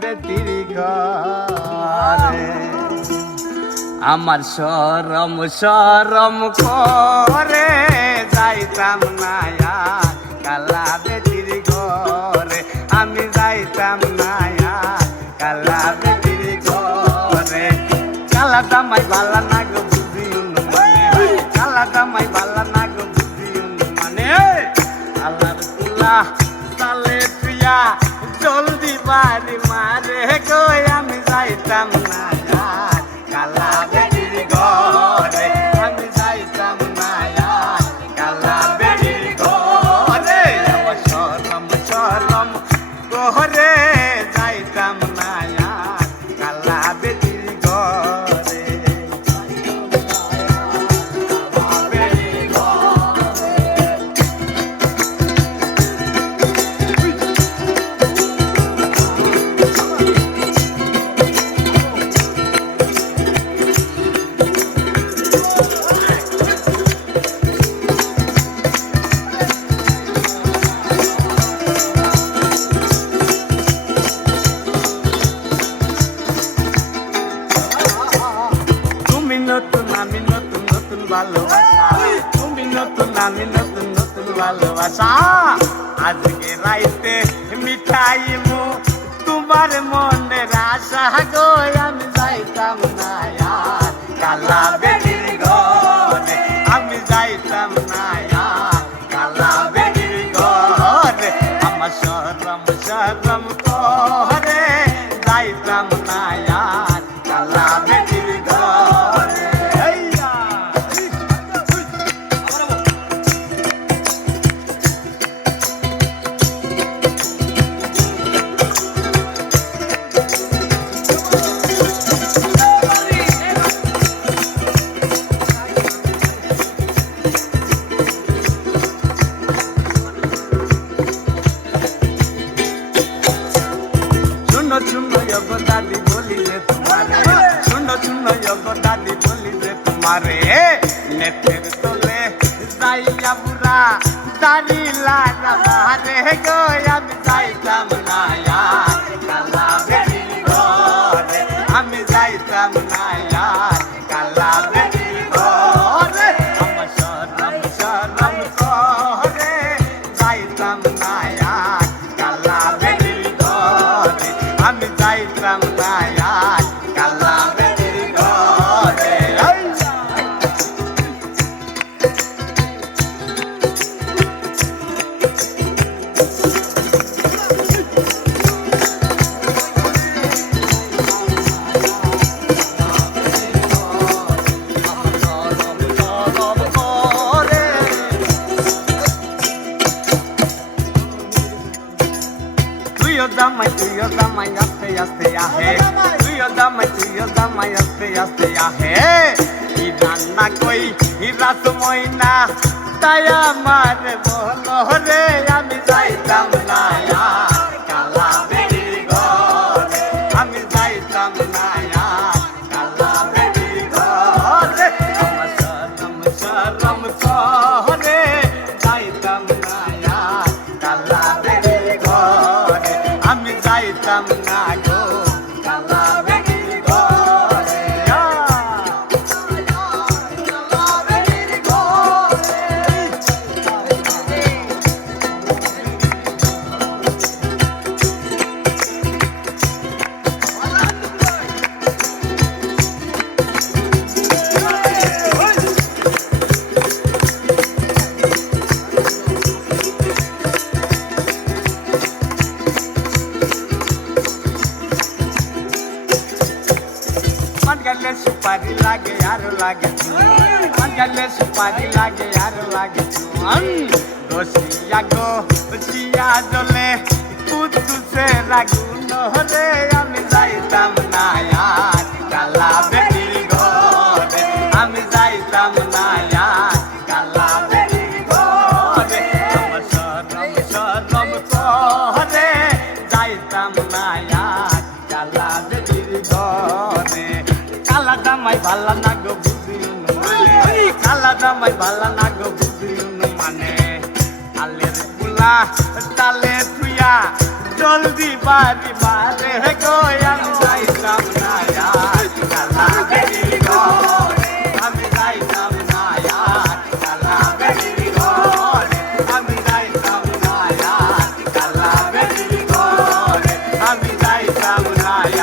বেটির ঘরে আমার শরম শরম করে যাইতাম না আর কালা বেটির ঘরে আমি যাইতাম না আর কালা বেটির ঘরে কালা দামাই বালা না গো বুঝিও মানে কালা দামাই বালা না গো বুঝিও মানে আল্লাহর তুলা তালে প্রিয়া জলদি বাড়ি মারে গো আমি যাইতাম না আর কালা বেটির ঘরে আমি যাইতাম না আর কালা বেটির ঘরে আমার শরম শরম ঘরে যাইতাম না আর কালা বেটির ঘরে নতুন আমি নতুন নতুন ভালোবাসা তুমি নতুন আমি নতুন নতুন ভালোবাসা আজকে রাইতে মিঠাই মু তোমার মনের আশা গো আমি যাইতাম না আর কালা বেটির ঘরে আমি যাইতাম না আর কালা বেটির ঘরে আমার শরম শরম করে যাইতাম না আর কালা বেটির ঘরে শুনো গো দাদি বলি যে তোমারে শুনো গো দাদি বলি যে তোমারে নেটের তোলে যাইয়া বুড়া দাড়ি লাগা মারে গো আমি যাইতাম না আর কালা বেটির ঘরে আমি যাইতাম না আর কালা বেটির ঘরে আমার শরম শরম করে যাইতাম না আর কালা বেটির ঘরে আমি যাইতাম না আর কালা বেটির ঘরে তুইও দামাই আস্তে আস্তে আহে তুইও দামাই আস্তে আস্তে আহে ই রান্না কই ই রাত ময়না তাই আমার বলো রে আমি যাইতাম না আর কালা বেটির ঘরে আমি যাইতাম না আর কালা বেটির ঘরে আমার শরম শরম করে যাইতাম না আর কালা বেটির ঘরে আমি যাইতাম না গো কালা বেটির ঘরে কালা বেটির ঘরে গেলে সুপারি লাগে আর লাগে গেলে সুপারি লাগে আর লাগে দোষিয়া গো দোষিয়া জলে কুতুসে রাগুন রে আমি যাইতাম না আর কালা বেটির ঘরে আমি যাইতাম না আর কালা বেটির ঘরে আমার শরম শরম করে যাইতাম না আর কালা বেটির ঘরে কালা দামাই ভালা না গো বুঝিও মানে কালা দামাই ভালা না গো বুঝিও মানে আলের পুলা তালে তুইয়া জলদি বাড়ি বারে গো আমি যাইতাম না আর কালা বেরির ঘরে আমি যাইতাম না আর কালা বেরির ঘরে আমি যাইতাম না আর কালা বেরির ঘরে আমি যাইতাম না